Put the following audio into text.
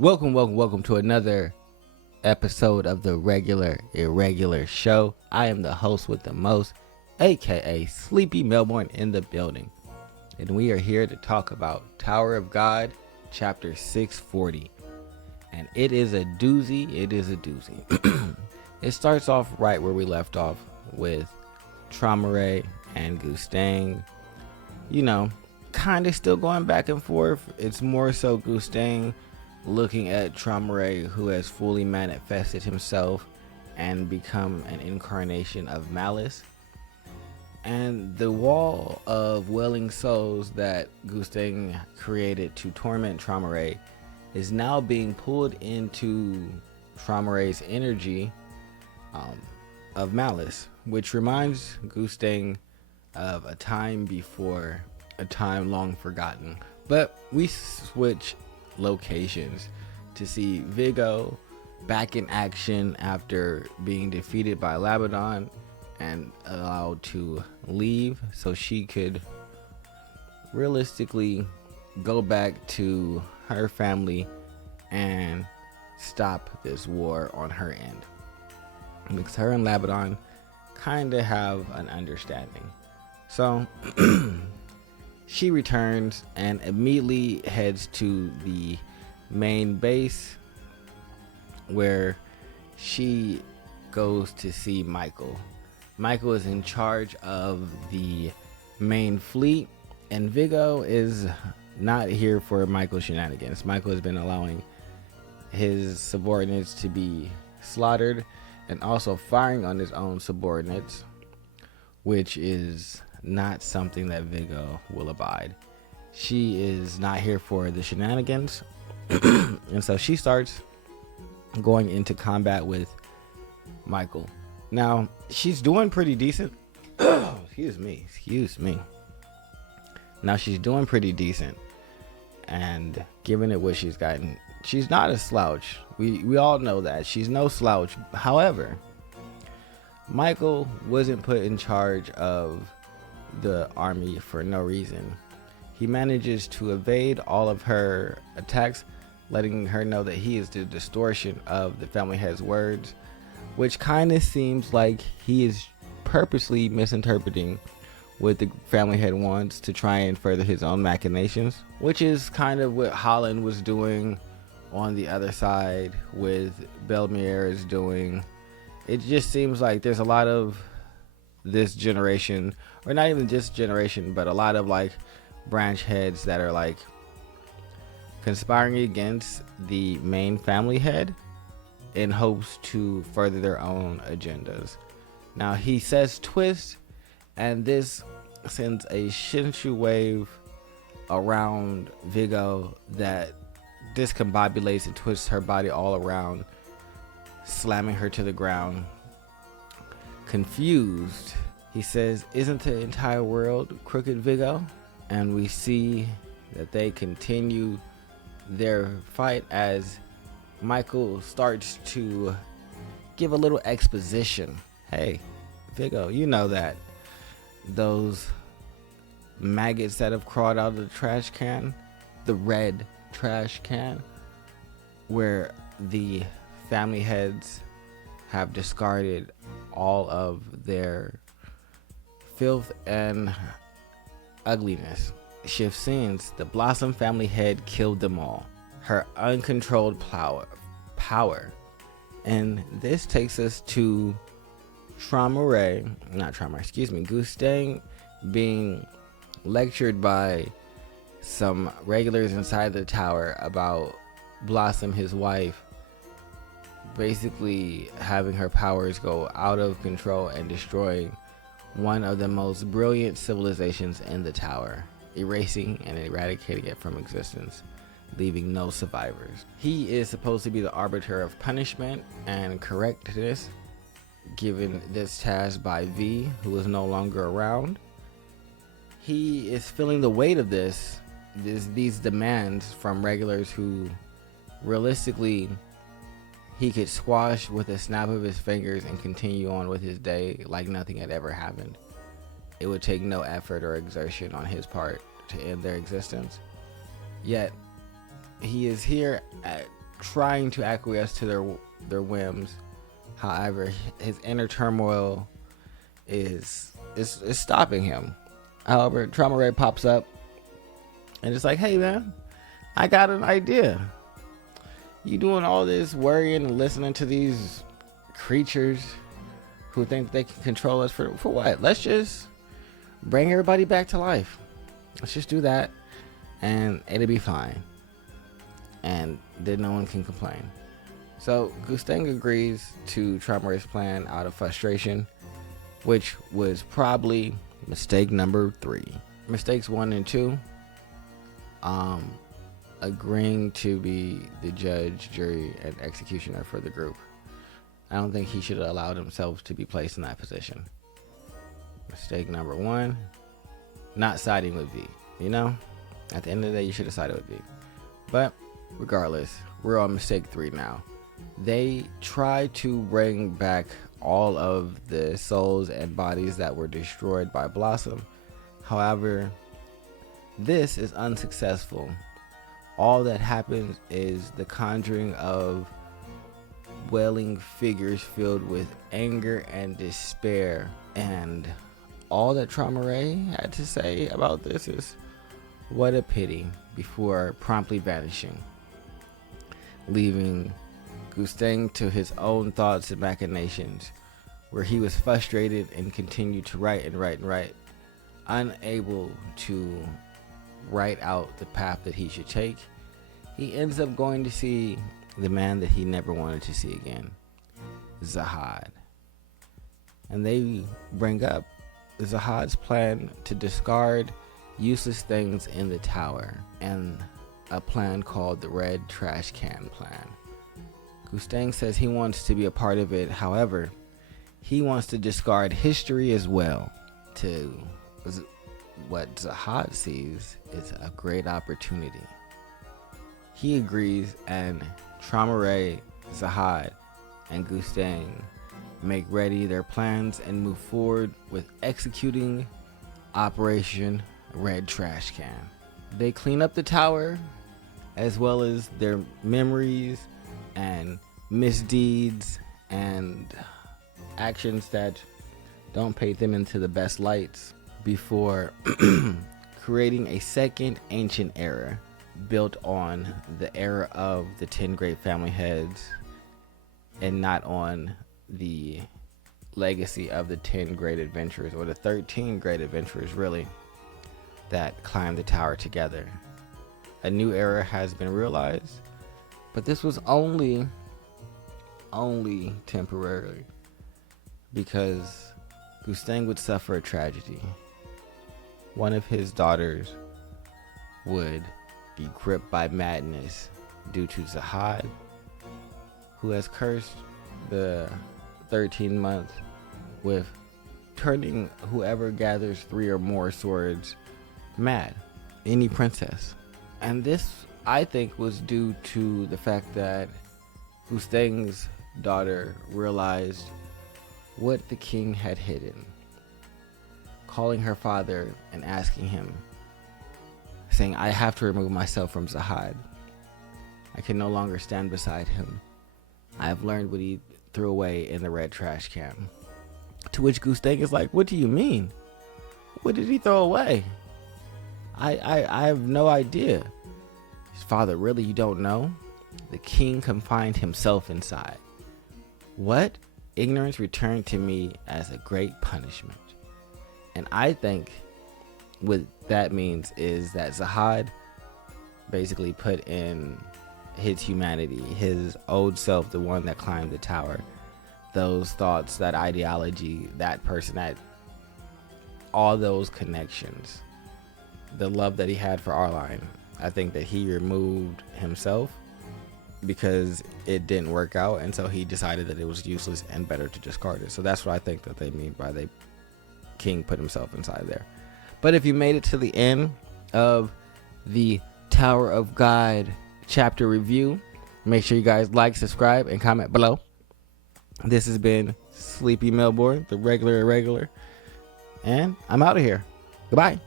Welcome to another episode of the Regular Irregular Show. I am the host with the most, aka Sleepy Melbourne in the building. And we are here to talk about Tower of God, chapter 640. And it is a doozy. It starts off right where we left off with Traumeré and Gustang. You know, kind of still going back and forth. It's more so Gustang looking at Traumeré, who has fully manifested himself and become an incarnation of malice. And the wall of willing souls that Gustang created to torment Traumeré is now being pulled into Traumeré's energy of malice, which reminds Gustang of a time before, a time long forgotten. But we switch locations to see Vigo back in action after being defeated by Labadon and allowed to leave so she could realistically go back to her family and stop this war on her end, because her and Labadon kind of have an understanding. So she returns and immediately heads to the main base, where she goes to see Michael. Michael is in charge of the main fleet, and Vigo is not here for Michael's shenanigans. Michael has been allowing his subordinates to be slaughtered and also firing on his own subordinates, which is not something that Vigo will abide. She is not here for the shenanigans, and so she starts going into combat with Michael. Now, she's doing pretty decent. Excuse me. Now, she's doing pretty decent, and given it what she's gotten, she's not a slouch. We all know that. She's no slouch. However, Michael wasn't put in charge of the army for no reason. He manages to evade all of her attacks, letting her know that he is the distortion of the family head's words, which kind of seems like he is purposely misinterpreting what the family head wants to try and further his own machinations, which is kind of what Holland was doing on the other side, with Belmier is doing. It just seems like there's a lot of this generation, or not even this generation, but a lot of like branch heads that are like conspiring against the main family head in hopes to further their own agendas. Now, he says twist, and this sends a Shinshu wave around Vigo that discombobulates and twists her body all around, slamming her to the ground. Confused, he says, "Isn't the entire world crooked, Vigo?" And we see that they continue their fight as Michael starts to give a little exposition. Hey, Vigo, you know that those maggots that have crawled out of the trash can, the red trash can, where the family heads have discarded all of their filth and ugliness. Shift scenes. The Blossom family head killed them all. Her uncontrolled power. And this takes us to Gustang being lectured by some regulars inside the tower about Blossom, his wife, basically having her powers go out of control and destroying one of the most brilliant civilizations in the tower, erasing and eradicating it from existence, leaving no survivors. He is supposed to be the arbiter of punishment and correctness, given this task by V, who is no longer around. He is feeling the weight of these demands from regulars who realistically he could squash with a snap of his fingers and continue on with his day like nothing had ever happened. It would take no effort or exertion on his part to end their existence. Yet, he is here at trying to acquiesce to their whims. However, his inner turmoil is stopping him. However, Trauma Ray pops up and it's like, hey man, I got an idea. You doing all this worrying and listening to these creatures who think they can control us for what? Let's just bring everybody back to life. Let's just do that and it'll be fine. And then no one can complain. So Gustang agrees to Trauma Ray's plan out of frustration, which was probably mistake number 3. Mistakes 1 and 2, agreeing to be the judge, jury, and executioner for the group. I don't think he should have allowed himself to be placed in that position. Mistake number 1, not siding with V. You know, at the end of the day, you should have sided with V. But regardless, we're on mistake 3 now. They try to bring back all of the souls and bodies that were destroyed by Blossom. However, this is unsuccessful. All that happens is the conjuring of wailing figures filled with anger and despair. And all that Trauma Ray had to say about this is, what a pity, before promptly vanishing, leaving Gustang to his own thoughts and machinations, where he was frustrated and continued to write, unable to write out the path that he should take. He ends up going to see the man that he never wanted to see again, Zahad. And they bring up Zahad's plan to discard useless things in the tower, and a plan called the Red Trash Can Plan. Gustang says he wants to be a part of it. However, he wants to discard history as well. To what Zahad sees is a great opportunity. He agrees, and Trauma Ray, Zahad, and Gustang make ready their plans and move forward with executing Operation Red Trash Can. They clean up the tower, as well as their memories and misdeeds and actions that don't paint them into the best lights, before creating a second ancient era built on the era of the 10 great family heads and not on the legacy of the 10 great adventurers, or the 13 great adventurers really, that climbed the tower together. A new era has been realized, but this was only temporarily, because Gustang would suffer a tragedy. One of his daughters would be gripped by madness due to Zahad, who has cursed the 13 month with turning whoever gathers 3 or more swords mad, any princess. And this, I think, was due to the fact that Gustang's daughter realized what the king had hidden, calling her father and asking him, saying, I have to remove myself from Zahad. I can no longer stand beside him. I have learned what he threw away in the red trash can. To which Gustang is like, what do you mean? What did he throw away? I have no idea. His father, really, you don't know? The king confined himself inside. What? Ignorance returned to me as a great punishment. And I think what that means is that Zahad basically put in his humanity, his old self, the one that climbed the tower, those thoughts, that ideology, that person, that all those connections, the love that he had for Arline. I think that he removed himself because it didn't work out, and so he decided that it was useless and better to discard it. So that's what I think that they mean by the king put himself inside there. But if you made it to the end of the Tower of God chapter review, make sure you guys like, subscribe, and comment below. This has been Sleepy Melbourne, the regular irregular, and I'm out of here. Goodbye.